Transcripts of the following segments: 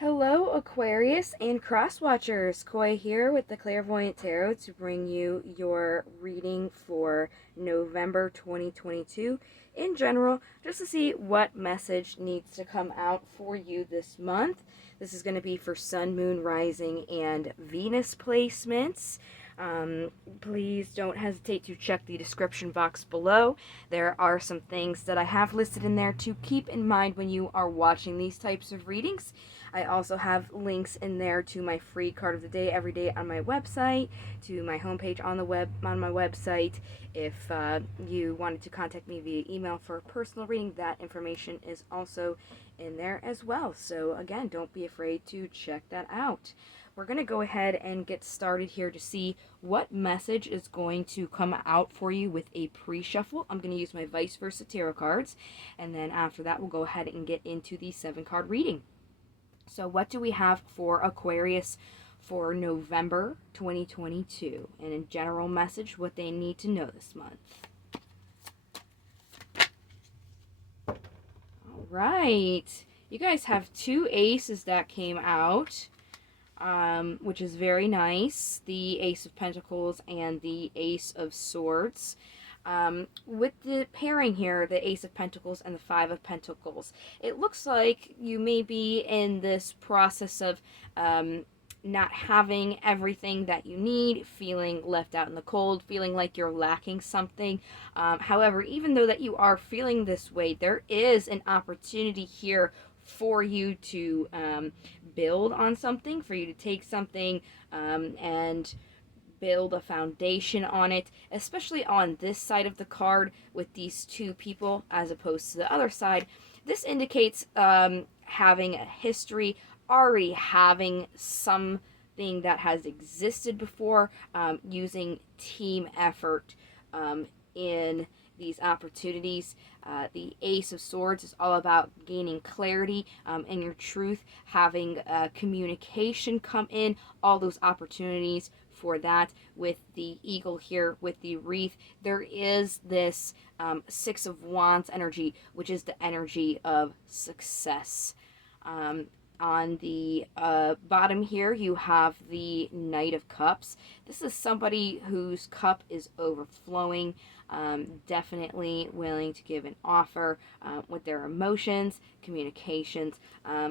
Hello, Aquarius and Cross Watchers. Koi here with the Clairvoyant Tarot to bring you your reading for November 2022 in general, just to see what message needs to come out for you this month. This is going to be for Sun, Moon, Rising, and Venus placements. Please don't hesitate to check the description box below. There are some things that I have listed in there to keep in mind when you are watching these types of readings. I also have links in there to my free card of the day every day on my website, to my homepage on my website. If you wanted to contact me via email for a personal reading, that information is also in there as well. So again, don't be afraid to check that out. We're going to go ahead and get started here to see what message is going to come out for you with a pre-shuffle. I'm going to use my vice versa tarot cards, and then after that we'll go ahead and get into the 7-card reading. So what do we have for Aquarius for November 2022? And in general message, what they need to know this month. All right. You guys have 2 aces that came out, which is very nice. The Ace of Pentacles and the Ace of Swords. With the pairing here, the Ace of Pentacles and the Five of Pentacles, it looks like you may be in this process of not having everything that you need, feeling left out in the cold, feeling like you're lacking something. However, even though that you are feeling this way, there is an opportunity here for you to build on something, for you to take something and build a foundation on it, especially on this side of the card with these 2 people as opposed to the other side. This indicates having a history, already having something that has existed before, using team effort in these opportunities. The Ace of Swords is all about gaining clarity in your truth, having communication come in, all those opportunities for that. With the eagle here, with the wreath, there is this 6 of Wands energy, which is the energy of success. On the bottom here, you have the Knight of Cups. This is somebody whose cup is overflowing, definitely willing to give an offer with their emotions, communications.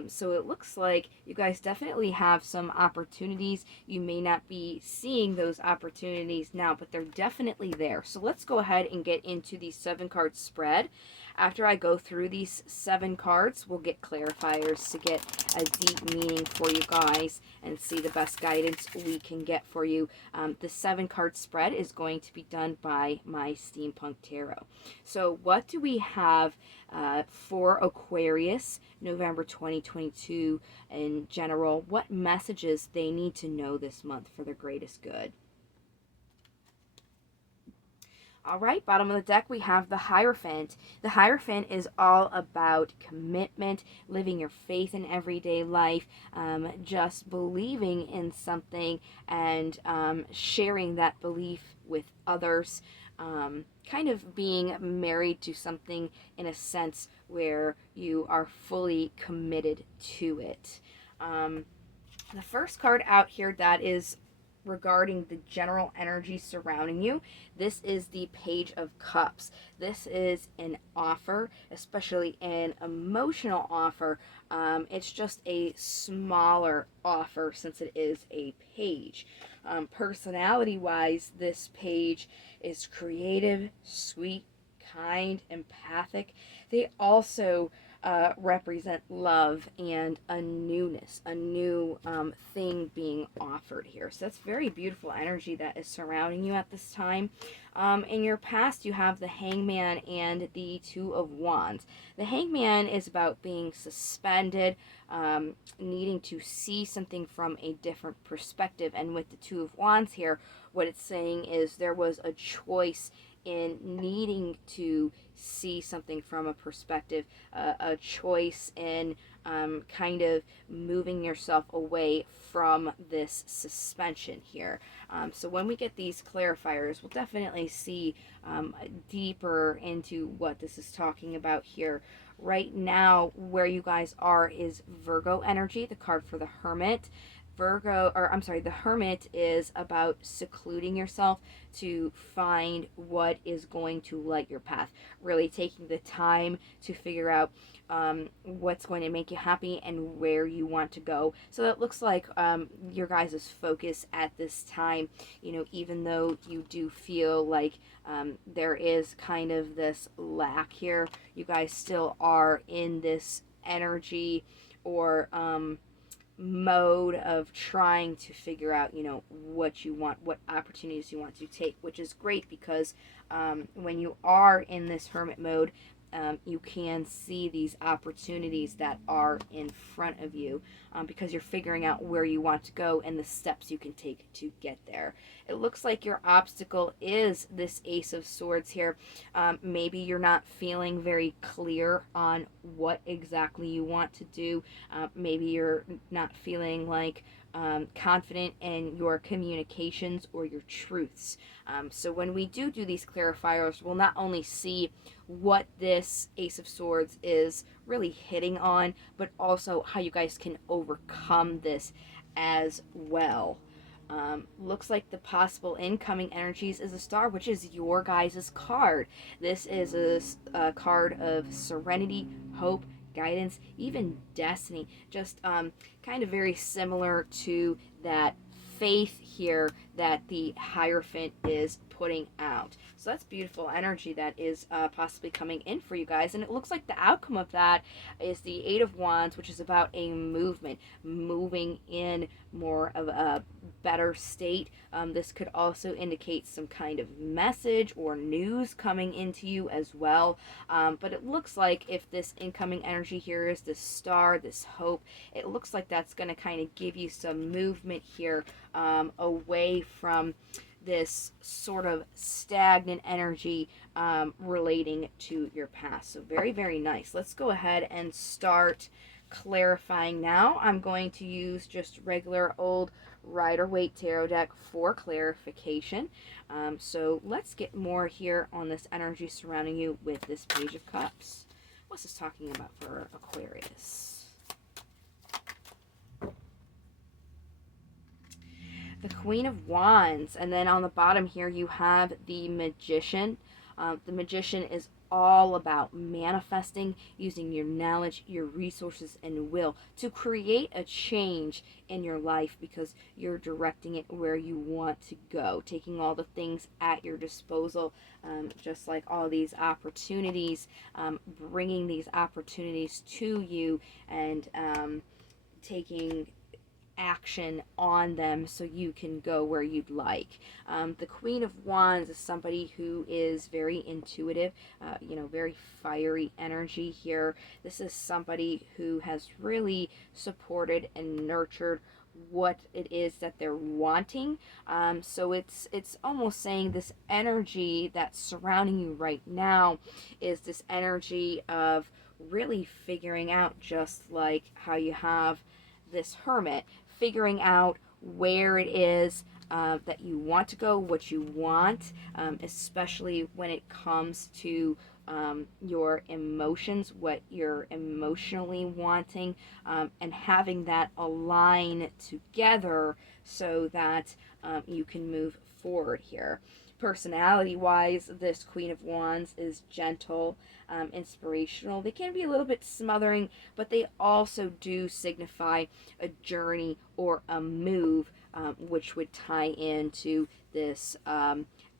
So it looks like you guys definitely have some opportunities. You may not be seeing those opportunities now, but they're definitely there. So let's go ahead and get into the 7-card spread. After I go through these 7 cards, we'll get clarifiers to get a deep meaning for you guys and see the best guidance we can get for you. The 7-card spread is going to be done by my Steampunk Tarot. So what do we have for Aquarius November 2022 in general? What messages they need to know this month for their greatest good? All right, bottom of the deck, we have the Hierophant. The Hierophant is all about commitment, living your faith in everyday life, just believing in something and sharing that belief with others, kind of being married to something in a sense where you are fully committed to it. The first card out here that is regarding the general energy surrounding you, this is the Page of Cups. This is an offer, especially an emotional offer. It's just a smaller offer since it is a page. Personality wise, this page is creative, sweet, kind, empathic. They also represent love and a newness, a new thing being offered here. So that's very beautiful energy that is surrounding you at this time. In your past, you have the Hangman and the 2 of Wands. The Hangman is about being suspended, needing to see something from a different perspective. And with the 2 of Wands here, what it's saying is there was a choice in needing to see something from a perspective, a choice in kind of moving yourself away from this suspension here. So when we get these clarifiers, we'll definitely see deeper into what this is talking about here Right now, where you guys are is Virgo energy, the card for the Hermit. The Hermit is about secluding yourself to find what is going to light your path. Really taking the time to figure out what's going to make you happy and where you want to go. So that looks like your guys' focus at this time, even though you do feel like there is kind of this lack here, you guys still are in this energy or mode of trying to figure out, what you want, what opportunities you want to take, which is great because when you are in this hermit mode, you can see these opportunities that are in front of you because you're figuring out where you want to go and the steps you can take to get there. It looks like your obstacle is this Ace of Swords here. Maybe you're not feeling very clear on what exactly you want to do. Maybe you're not feeling like confident in your communications or your truths. So when we do these clarifiers, we'll not only see what this Ace of Swords is really hitting on, but also how you guys can overcome this as well. Looks like the possible incoming energies is a star, which is your guys' card. This is a card of serenity, hope, guidance, even destiny. Just kind of very similar to that faith here that the Hierophant is putting out. So that's beautiful energy that is possibly coming in for you guys. And it looks like the outcome of that is the Eight of Wands, which is about a movement, moving in more of a better state. This could also indicate some kind of message or news coming into you as well. But it looks like if this incoming energy here is this star, this hope, it looks like that's going to kind of give you some movement here away from this sort of stagnant energy relating to your past. So very, very nice. Let's go ahead and start clarifying now. I'm going to use just regular old Rider-Waite tarot deck for clarification. So let's get more here on this energy surrounding you with this Page of Cups. What's this talking about for Aquarius? The Queen of Wands, and then on the bottom here you have the Magician. The Magician is all about manifesting, using your knowledge, your resources, and will to create a change in your life because you're directing it where you want to go, taking all the things at your disposal, just like all these opportunities, bringing these opportunities to you and taking action on them so you can go where you'd like. The Queen of Wands is somebody who is very intuitive, very fiery energy here. This is somebody who has really supported and nurtured what it is that they're wanting. So it's almost saying this energy that's surrounding you right now is this energy of really figuring out, just like how you have this Hermit, figuring out where it is that you want to go, what you want, especially when it comes to your emotions, what you're emotionally wanting, and having that align together so that you can move forward here. Personality-wise, this Queen of Wands is gentle, inspirational. They can be a little bit smothering, but they also do signify a journey or a move, which would tie into this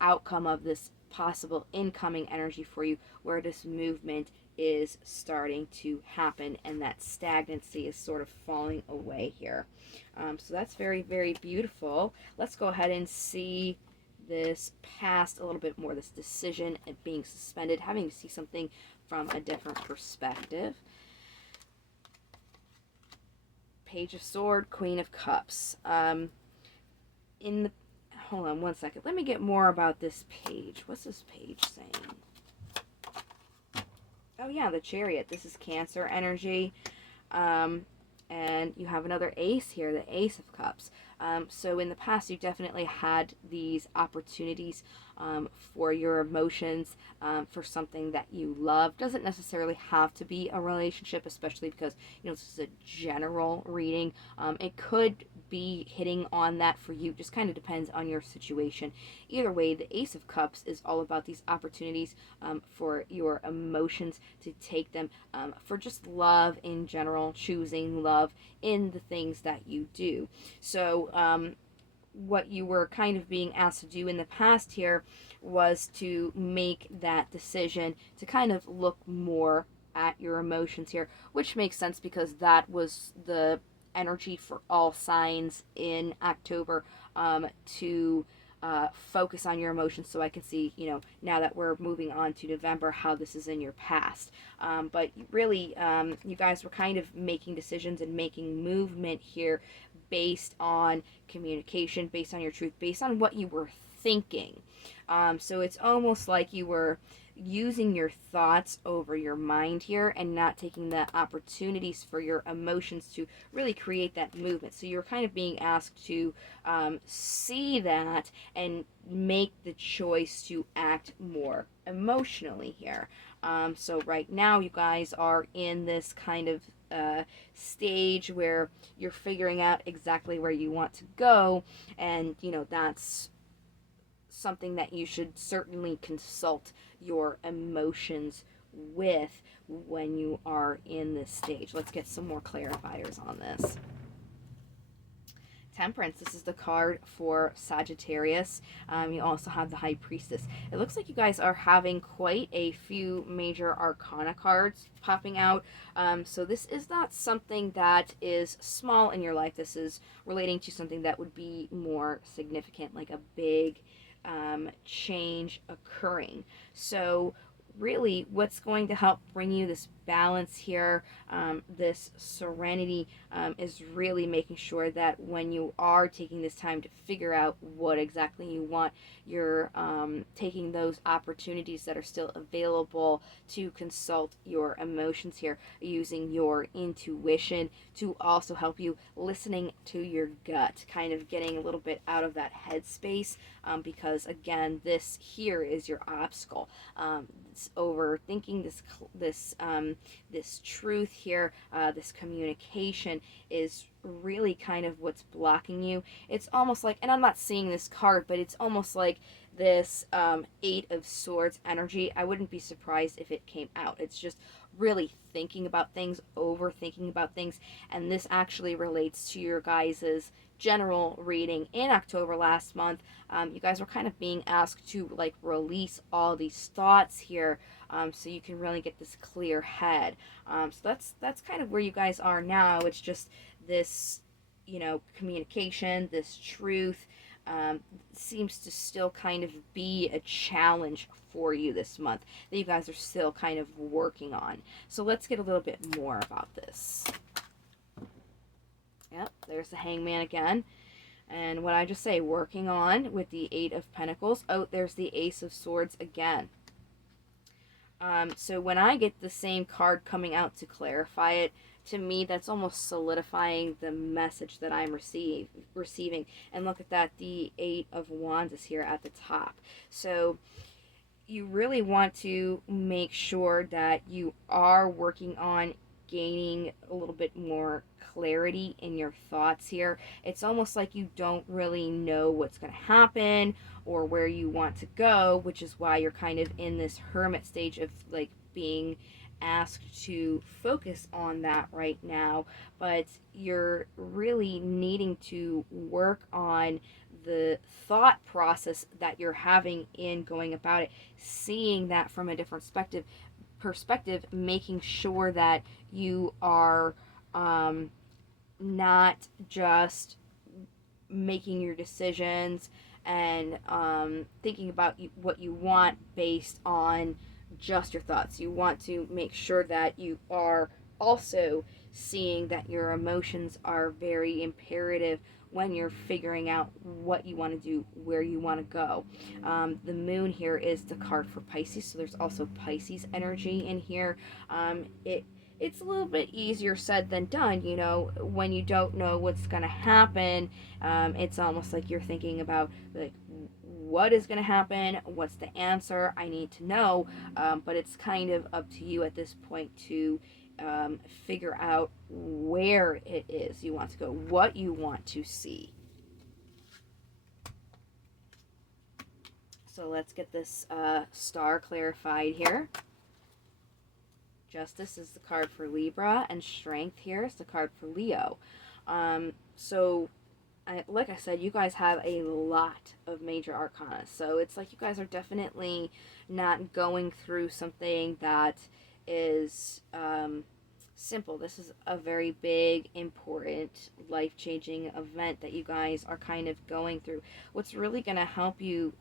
outcome of this possible incoming energy for you, where this movement is starting to happen and that stagnancy is sort of falling away here. So that's very, very beautiful. Let's go ahead and see this past a little bit more, this decision and being suspended, having to see something from a different perspective. Page of Sword, Queen of Cups. Hold on one second. Let me get more about this page. What's this page saying? Oh yeah, the Chariot. This is Cancer energy. And And you have another ace here, the Ace of Cups. So in the past, you definitely had these opportunities for your emotions, for something that you love. Doesn't necessarily have to be a relationship, especially because, this is a general reading. It could be hitting on that for you. Just kind of depends on your situation. Either way, the Ace of Cups is all about these opportunities for your emotions, to take them for just love in general, choosing love in the things that you do. So what you were kind of being asked to do in the past here was to make that decision to kind of look more at your emotions here, which makes sense because that was the energy for all signs in October, to focus on your emotions. So I can see, now that we're moving on to November, how this is in your past. But really, you guys were kind of making decisions and making movement here based on communication, based on your truth, based on what you were thinking. So it's almost like you were using your thoughts over your mind here and not taking the opportunities for your emotions to really create that movement. So you're kind of being asked to see that and make the choice to act more emotionally here. So right now you guys are in this kind of stage where you're figuring out exactly where you want to go, and that's something that you should certainly consult your emotions with when you are in this stage. Let's get some more clarifiers on this. Temperance, this is the card for Sagittarius. You also have the High Priestess. It looks like you guys are having quite a few major arcana cards popping out. So this is not something that is small in your life. This is relating to something that would be more significant, like a big change occurring. So really what's going to help bring you this balance here, this serenity, is really making sure that when you are taking this time to figure out what exactly you want, you're taking those opportunities that are still available to consult your emotions here, using your intuition to also help you, listening to your gut, kind of getting a little bit out of that headspace, because again, this here is your obstacle. This overthinking, this truth here, this communication is really kind of what's blocking you. It's almost like, and I'm not seeing this card, but it's almost like this Eight of Swords energy. I wouldn't be surprised if it came out. It's just really thinking about things, overthinking about things, and this actually relates to your guys's general reading in October last month. You guys were kind of being asked to like release all these thoughts here, so you can really get this clear head. So that's kind of where you guys are now. It's just this, communication, this truth, seems to still kind of be a challenge for you this month that you guys are still kind of working on. So let's get a little bit more about this. Yep, there's the Hangman again. And what I just say, working on with the Eight of Pentacles. Oh, there's the Ace of Swords again. So when I get the same card coming out to clarify it, to me, that's almost solidifying the message that I'm receiving. And look at that, the Eight of Wands is here at the top. So you really want to make sure that you are working on gaining a little bit more clarity in your thoughts here. It's almost like you don't really know what's going to happen or where you want to go, which is why you're kind of in this hermit stage of like being asked to focus on that right now. But you're really needing to work on the thought process that you're having in going about it, seeing that from a different perspective, making sure that you are not just making your decisions and thinking about what you want based on just your thoughts. You want to make sure that you are also seeing that your emotions are very imperative when you're figuring out what you want to do, where you want to go. The moon here is the card for Pisces, so there's also Pisces energy in here. it's a little bit easier said than done, you know, when you don't know what's going to happen. It's almost like you're thinking about, like, what is going to happen, what's the answer, I need to know. But it's kind of up to you at this point to figure out where it is you want to go, what you want to see. So let's get this star clarified here. Justice is the card for Libra, and Strength here is the card for Leo. So, like I said, you guys have a lot of major arcana. So it's like you guys are definitely not going through something that is simple. This is a very big, important, life-changing event that you guys are kind of going through. What's really going to help you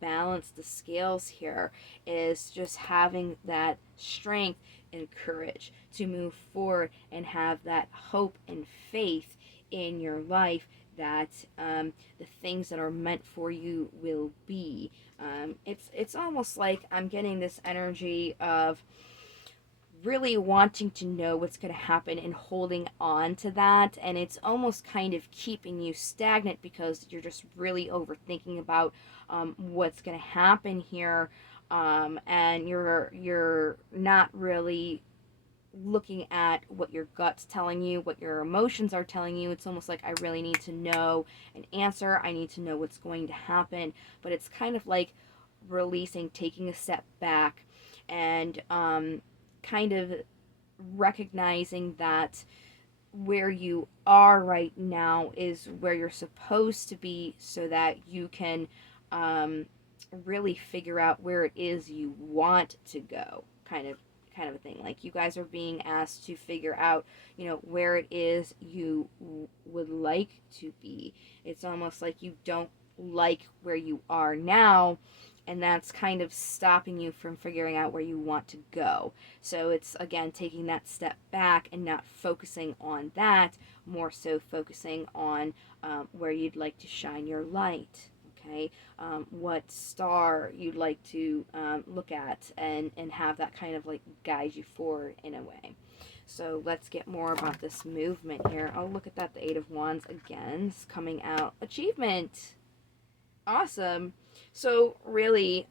balance the scales here is just having that strength and courage to move forward and have that hope and faith in your life that the things that are meant for you will be. It's almost like I'm getting this energy of really wanting to know what's going to happen and holding on to that, and it's almost kind of keeping you stagnant because you're just really overthinking about what's going to happen here, and you're not really looking at what your gut's telling you, what your emotions are telling you. It's almost like I really need to know an answer, I need to know what's going to happen. But it's kind of like releasing, taking a step back, and kind of recognizing that where you are right now is where you're supposed to be, so that you can really figure out where it is you want to go, kind of a thing. Like, you guys are being asked to figure out, you know, where it is you would like to be. It's almost like you don't like where you are now, and that's kind of stopping you from figuring out where you want to go. So it's, again, taking that step back and not focusing on that, more so focusing on where you'd like to shine your light. Okay, what star you'd like to look at, and have that kind of like guide you forward in a way. So let's get more about this movement here. Oh, look at that, the Eight of Wands again, it's coming out. Achievement. Awesome. So really,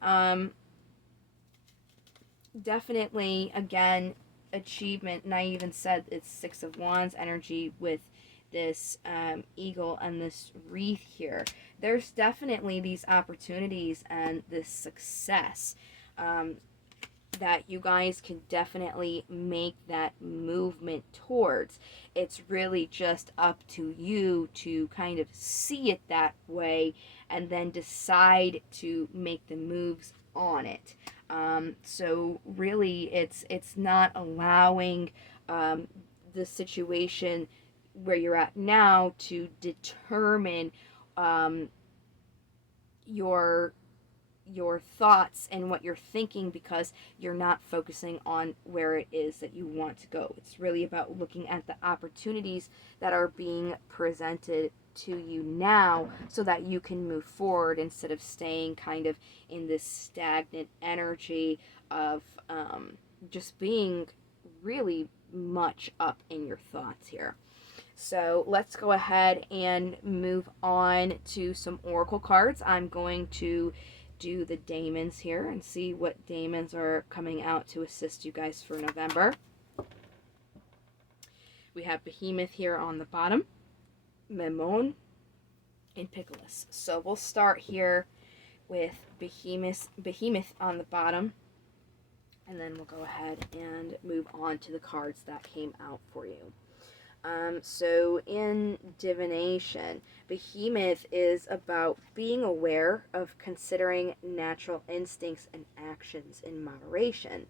definitely, again, achievement. And I even said it's Six of Wands energy with this eagle and this wreath here. There's definitely these opportunities and this success that you guys can definitely make that movement towards. It's really just up to you to kind of see it that way and then decide to make the moves on it. So really, it's not allowing the situation where you're at now to determine your thoughts and what you're thinking, because you're not focusing on where it is that you want to go. It's really about looking at the opportunities that are being presented to you now, so that you can move forward instead of staying kind of in this stagnant energy of just being really much up in your thoughts here. So let's go ahead and move on to some oracle cards. I'm going to do the daemons here and see what daemons are coming out to assist you guys for November. We have Behemoth here on the bottom, Memon, and Pickles. So we'll start here with Behemoth on the bottom, and then we'll go ahead and move on to the cards that came out for you. So in divination, Behemoth is about being aware of considering natural instincts and actions in moderation,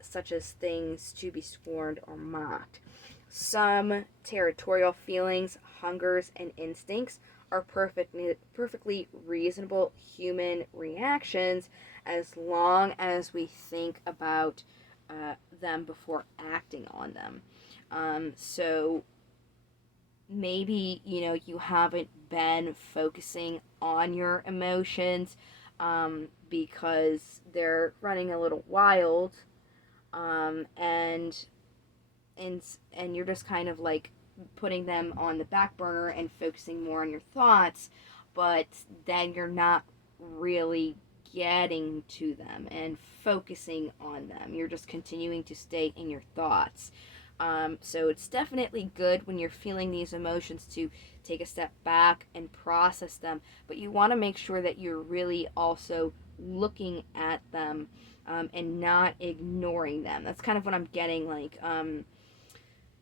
such as things to be scorned or mocked. Some territorial feelings, hungers, and instincts are perfectly reasonable human reactions, as long as we think about them before acting on them. So maybe, you know, you haven't been focusing on your emotions because they're running a little wild, and and you're just kind of like putting them on the back burner and focusing more on your thoughts, but then you're not really getting to them and focusing on them. You're just continuing to stay in your thoughts. So it's definitely good when you're feeling these emotions to take a step back and process them, but you want to make sure that you're really also looking at them, and not ignoring them. That's kind of what I'm getting. Like,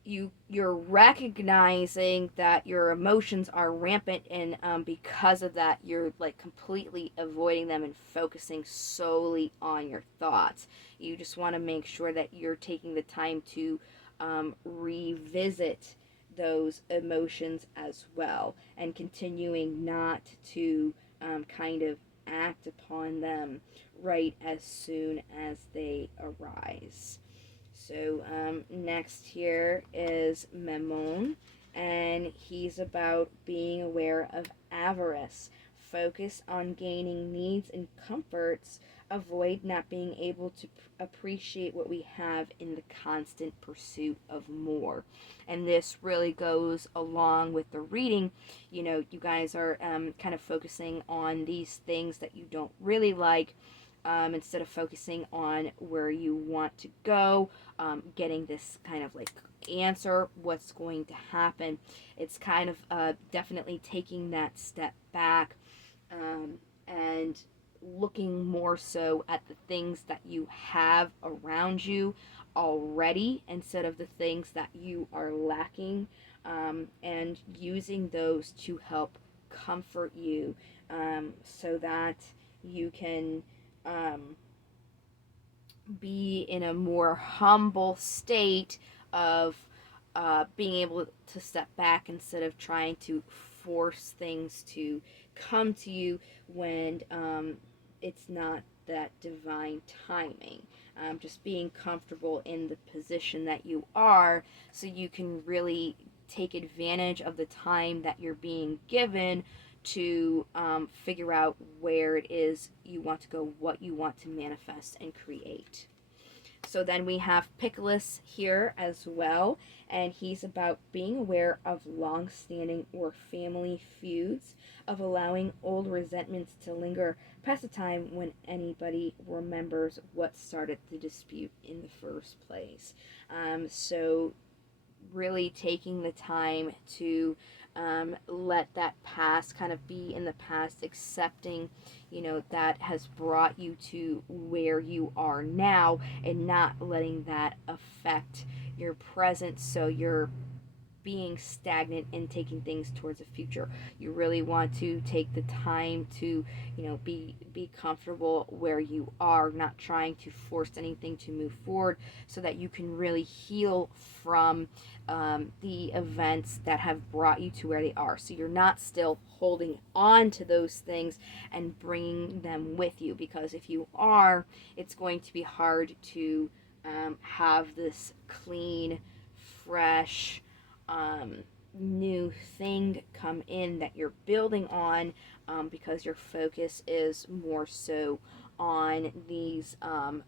you're recognizing that your emotions are rampant, and because of that you're like completely avoiding them and focusing solely on your thoughts. You just want to make sure that you're taking the time to revisit those emotions as well, and continuing not to kind of act upon them right as soon as they arise. So next here is Memon, and he's about being aware of avarice. Focus on gaining needs and comforts. Avoid not being able to appreciate what we have in the constant pursuit of more. And this really goes along with the reading. You know, you guys are kind of focusing on these things that you don't really like, instead of focusing on where you want to go, getting this kind of like answer, what's going to happen. It's kind of definitely taking that step back, and looking more so at the things that you have around you already instead of the things that you are lacking, and using those to help comfort you, so that you can um, be in a more humble state of being able to step back instead of trying to force things to come to you when it's not that divine timing. Just being comfortable in the position that you are so you can really take advantage of the time that you're being given to figure out where it is you want to go, what you want to manifest and create. So then we have Pickles here as well, and he's about being aware of long-standing or family feuds, of allowing old resentments to linger past the time when anybody remembers what started the dispute in the first place. So really taking the time to let that past kind of be in the past, accepting, that has brought you to where you are now, and not letting that affect your present, so you're being stagnant and taking things towards the future. You really want to take the time to, be comfortable where you are, not trying to force anything to move forward, so that you can really heal from the events that have brought you to where they are. So you're not still holding on to those things and bringing them with you, because if you are, it's going to be hard to have this clean, fresh, new thing come in that you're building on, because your focus is more so on these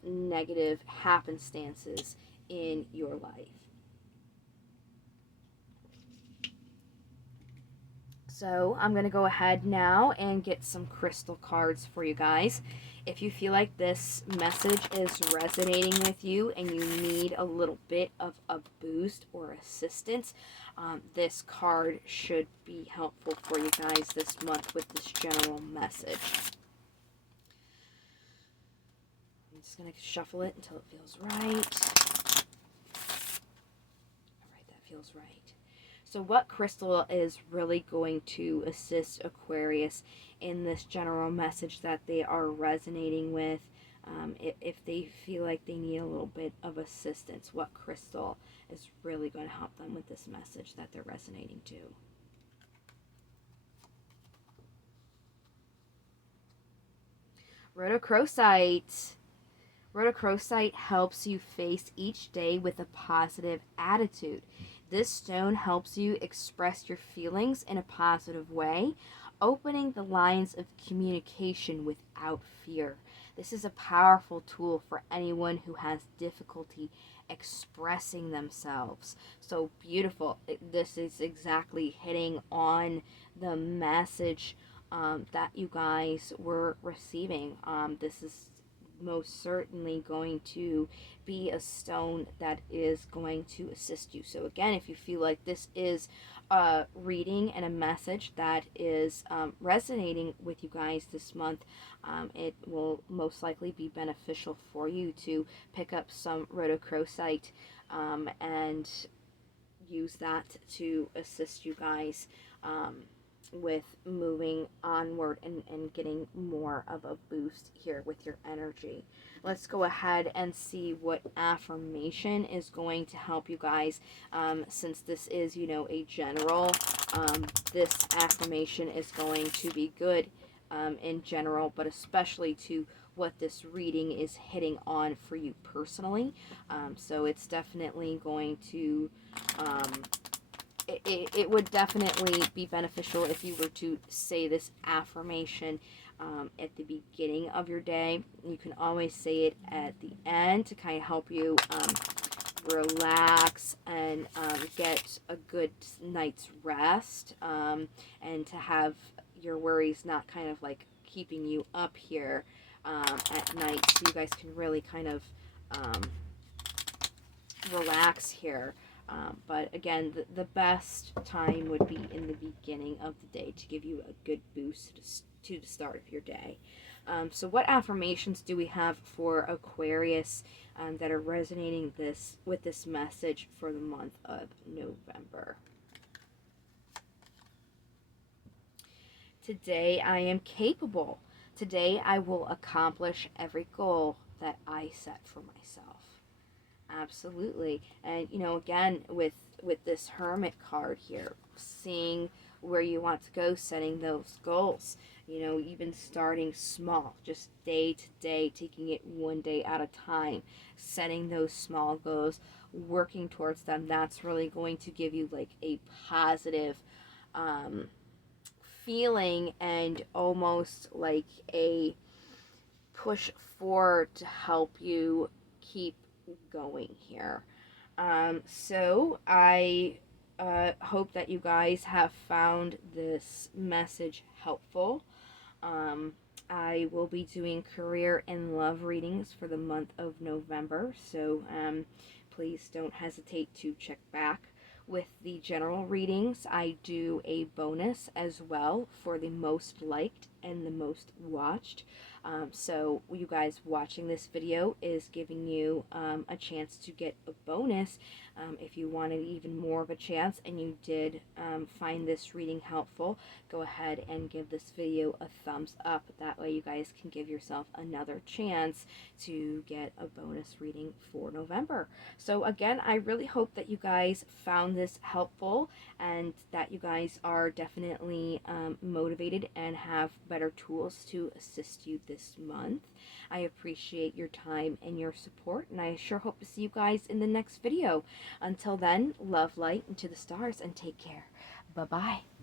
negative happenstances in your life. So I'm going to go ahead now and get some crystal cards for you guys. If you feel like this message is resonating with you and you need a little bit of a boost or assistance, this card should be helpful for you guys this month with this general message. I'm just going to shuffle it until it feels right. All right, that feels right. So what crystal is really going to assist Aquarius in this general message that they are resonating with? If they feel like they need a little bit of assistance, what crystal is really going to help them with this message that they're resonating to? Rhodochrosite. Rhodochrosite helps you face each day with a positive attitude. This stone helps you express your feelings in a positive way, opening the lines of communication without fear. This is a powerful tool for anyone who has difficulty expressing themselves. So beautiful. This is exactly hitting on the message that you guys were receiving. This is most certainly going to be a stone that is going to assist you. So again, if you feel like this is a reading and a message that is resonating with you guys this month, it will most likely be beneficial for you to pick up some rhodochrosite and use that to assist you guys with moving onward and getting more of a boost here with your energy. Let's go ahead and see what affirmation is going to help you guys. Since this is, a general, this affirmation is going to be good in general, but especially to what this reading is hitting on for you personally. So it's definitely going to it would definitely be beneficial if you were to say this affirmation at the beginning of your day. You can always say it at the end to kind of help you relax and get a good night's rest, and to have your worries not kind of like keeping you up here at night, so you guys can really kind of relax here. But again, the best time would be in the beginning of the day to give you a good boost to the start of your day. So what affirmations do we have for Aquarius that are resonating with this message for the month of November? Today I am capable. Today I will accomplish every goal that I set for myself. Absolutely. And again, with this Hermit card here, seeing where you want to go, setting those goals, even starting small, just day to day, taking it one day at a time, setting those small goals, working towards them. That's really going to give you like a positive feeling and almost like a push forward to help you keep going here. So I hope that you guys have found this message helpful. I will be doing career and love readings for the month of November, so please don't hesitate to check back. With the general readings, I do a bonus as well for the most liked and the most watched. So you guys watching this video is giving you a chance to get a bonus. If you wanted even more of a chance and you did find this reading helpful, go ahead and give this video a thumbs up. That way you guys can give yourself another chance to get a bonus reading for November. So again, I really hope that you guys found this helpful and that you guys are definitely motivated and have better tools to assist you this month. I appreciate your time and your support, and I sure hope to see you guys in the next video. Until then, love, light, and to the stars, and take care. Bye-bye.